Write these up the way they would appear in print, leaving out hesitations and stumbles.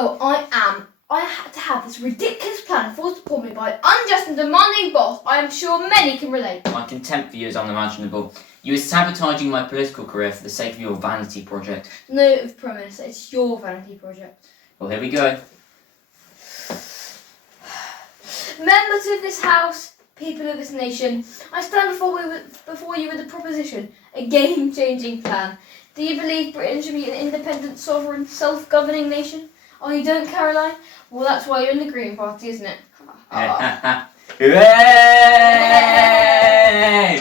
Oh, I am. I had to have this ridiculous plan forced upon me by an unjust and demanding boss. I am sure many can relate. My contempt for you is unimaginable. You were sabotaging my political career for the sake of your vanity project. No, Prime Minister, it's your vanity project. Well, here we go. Members of this House, people of this nation, I stand before you with a proposition, a game-changing plan. Do you believe Britain should be an independent, sovereign, self-governing nation? Oh, you don't, Caroline? Well, that's why you're in the Green Party, isn't it? Hooray!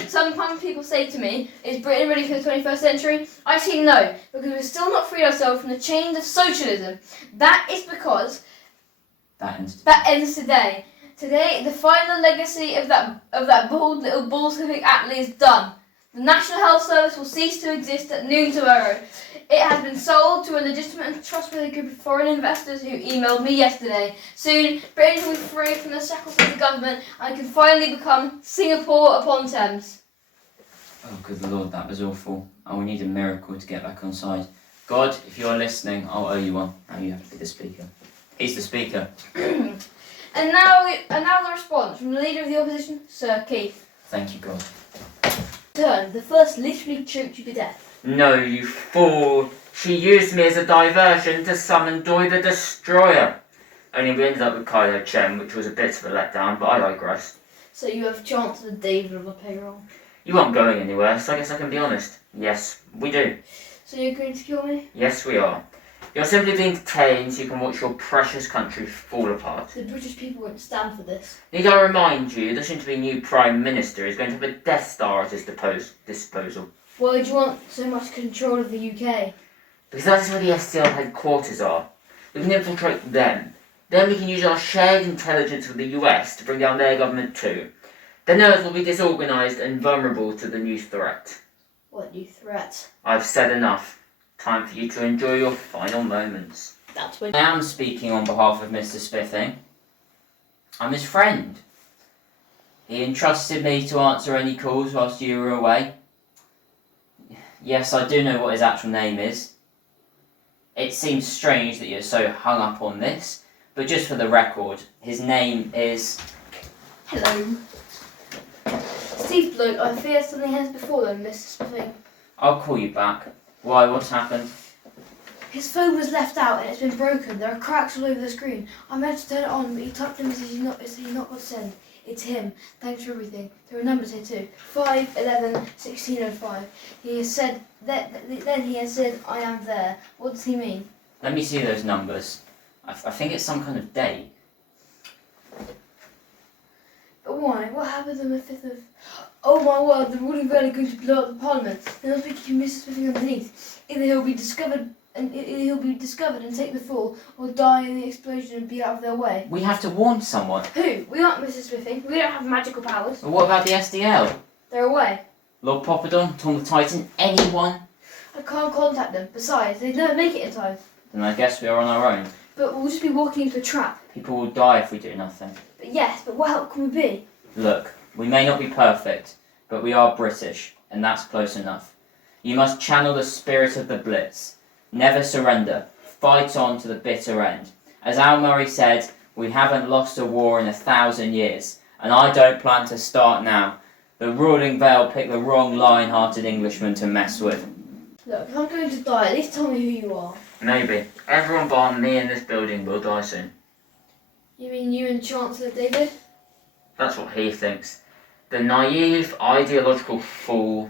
Sometimes people say to me, is Britain ready for the 21st century? I say no, because we've still not freed ourselves from the chains of socialism. That is because that ends today. Today, the final legacy of that bold little Bolshevik Attlee is done. The National Health Service will cease to exist at noon tomorrow. It has been sold to a legitimate and trustworthy group of foreign investors who emailed me yesterday. Soon, Britain will be free from the shackles of the government and can finally become Singapore upon Thames. Oh, good Lord, that was awful. I will need a miracle to get back on side. God, if you are listening, I'll owe you one. Now you have to be the speaker. He's the speaker. And now the response from the Leader of the Opposition, Sir Keith. Thank you, God. Turn, the first literally choked you to death. No, you fool. She used me as a diversion to summon Doi the Destroyer. Only we ended up with Kylo Chen, which was a bit of a letdown, but I digress. So you have Chancellor David on the payroll. You aren't going anywhere, so I guess I can be honest. Yes, we do. So you're going to kill me? Yes, we are. You're simply being detained so you can watch your precious country fall apart. The British people won't stand for this. Need I remind you, the soon-to-be new Prime Minister is going to have a Death Star at his disposal. Why do you want so much control of the UK? Because that's where the SCL headquarters are. We can infiltrate them. Then we can use our shared intelligence with the US to bring down their government too. Then Earth will be disorganised and vulnerable to the new threat. What new threat? I've said enough. Time for you to enjoy your final moments. That's when I am speaking on behalf of Mr. Spiffing. I'm his friend. He entrusted me to answer any calls whilst you were away. Yes, I do know what his actual name is. It seems strange that you're so hung up on this, but just for the record, his name is... Hello. Steve Bloke, I fear something has befallen Mr. Spiffing. I'll call you back. Why, what's happened? His phone was left out and it's been broken. There are cracks all over the screen. I meant to turn it on, but he typed a message he's not got send. It's him. Thanks for everything. There are numbers here too. 511-1605. He has said then he has said, I am there. What does he mean? Let me see those numbers. I think it's some kind of date. But why? What happened on the 5th of... Oh my word, the ruling verdict going to blow up the Parliament. They must be keeping Mr. Spiffing underneath. Either he'll be discovered and take the fall, or die in the explosion and be out of their way. We have to warn someone. Who? We aren't Mr. Spiffing. We don't have magical powers. But what about the SDL? They're away. Lord Poppadom, Tom the Titan, anyone? I can't contact them. Besides, they'd never make it in time. Then I guess we are on our own. But we'll just be walking into a trap. People will die if we do nothing. But yes, but what help can we be? Look, we may not be perfect, but we are British, and that's close enough. You must channel the spirit of the Blitz. Never surrender. Fight on to the bitter end. As Al Murray said, we haven't lost a war in 1,000 years, and I don't plan to start now. The ruling veil picked the wrong lion-hearted Englishman to mess with. Look, if I'm going to die, at least tell me who you are. Maybe. Everyone bar me in this building will die soon. You mean you and Chancellor David? That's what he thinks. The naive, ideological fool.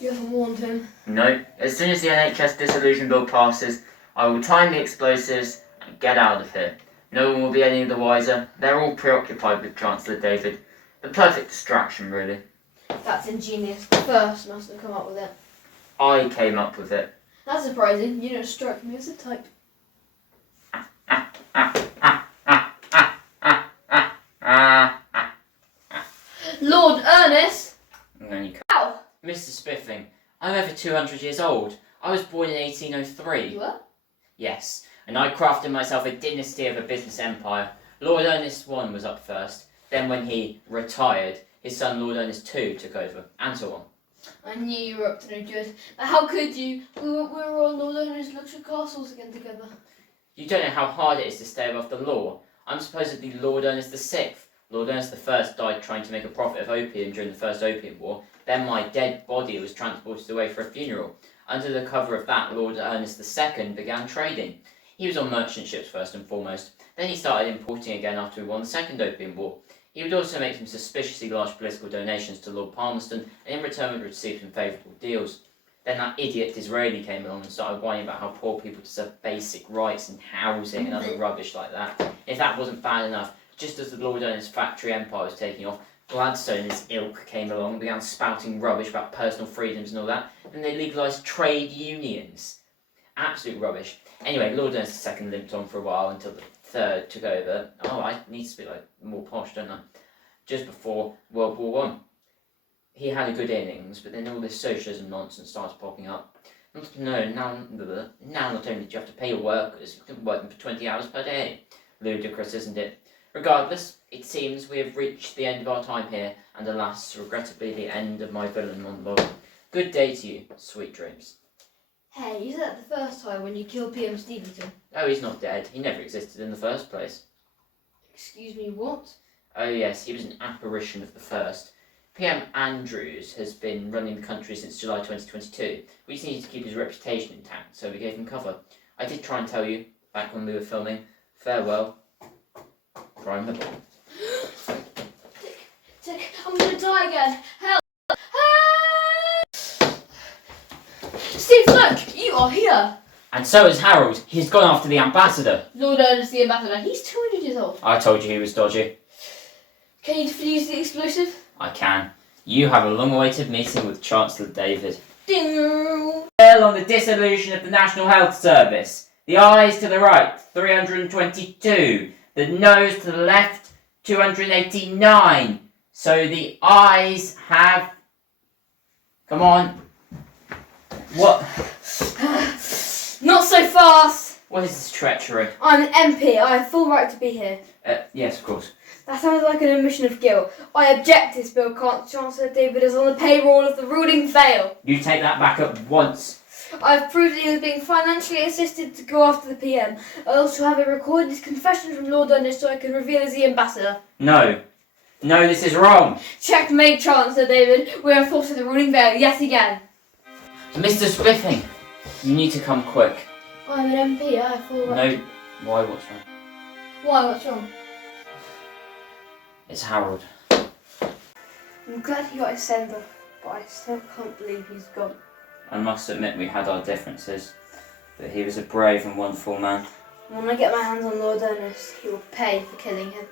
You haven't warned him. No. As soon as the NHS dissolution bill passes, I will time the explosives and get out of here. No one will be any the wiser. They're all preoccupied with Chancellor David. The perfect distraction, really. That's ingenious. The first must have come up with it. I came up with it. That's surprising. You don't strike me as a type. Lord Ernest! Ow! Mr. Spiffing, I'm over 200 years old. I was born in 1803. You were? Yes, and I crafted myself a dynasty of a business empire. Lord Ernest I was up first. Then when he retired, his son Lord Ernest II took over, and so on. I knew you were up to no good. But how could you? We were on Lord Ernest luxury castles again together. You don't know how hard it is to stay above the law. I'm supposedly Lord Ernest VI. Lord Ernest I died trying to make a profit of opium during the First Opium War. Then my dead body was transported away for a funeral. Under the cover of that, Lord Ernest II began trading. He was on merchant ships first and foremost. Then he started importing again after we won the Second Opium War. He would also make some suspiciously large political donations to Lord Palmerston, and in return would receive some favourable deals. Then that idiot Disraeli came along and started whining about how poor people deserve basic rights and housing and other rubbish like that. If that wasn't bad enough, just as the Lord Ernest factory empire was taking off, Gladstone and his ilk came along and began spouting rubbish about personal freedoms and all that. Then they legalised trade unions. Absolute rubbish. Anyway, Lord Ernest II limped on for a while until the third took over. Oh, I need to be more posh, don't I? Just before World War One. He had a good innings, but then all this socialism nonsense started popping up. Now not only do you have to pay your workers, you can work them for 20 hours per day. Ludicrous, isn't it? Regardless, it seems we have reached the end of our time here, and alas, regrettably the end of my villain monologue. Good day to you, sweet dreams. Hey, you said that the first time when you killed PM Stevenson. Oh, he's not dead. He never existed in the first place. Excuse me, what? Oh yes, he was an apparition of the first. PM Andrews has been running the country since July 2022. We just needed to keep his reputation intact, so we gave him cover. I did try and tell you, back when we were filming, farewell, Prime Nibble. Dick, I'm gonna die again. Help! Help! Steve, look! You are here! And so is Harold. He's gone after the ambassador. Lord Ernest the ambassador. He's 200 years old. I told you he was dodgy. Can you defuse the explosive? I can. You have a long-awaited meeting with Chancellor David. Ding! Well, on the dissolution of the National Health Service. The ayes to the right, 322. The noes to the left, 289. So the ayes have... Come on. What? Not so fast! What is this treachery? I'm an MP. I have full right to be here. Yes, of course. That sounds like an admission of guilt. I object this bill. Chancellor David is on the payroll of the ruling veil. You take that back at once. I've proved that he was being financially assisted to go after the PM. I also have a recorded confession from Lord Ernest so I can reveal as the ambassador. No. No, this is wrong. Checkmate, Chancellor David. We are forced to the ruling veil yet again. Mr. Spiffing, you need to come quick. I'm an MP. I have full right. No. Why? What's wrong? Why? What's wrong? It's Harold. I'm glad he got his send off, but I still can't believe he's gone. I must admit we had our differences, but he was a brave and wonderful man. When I get my hands on Lord Ernest, he will pay for killing him.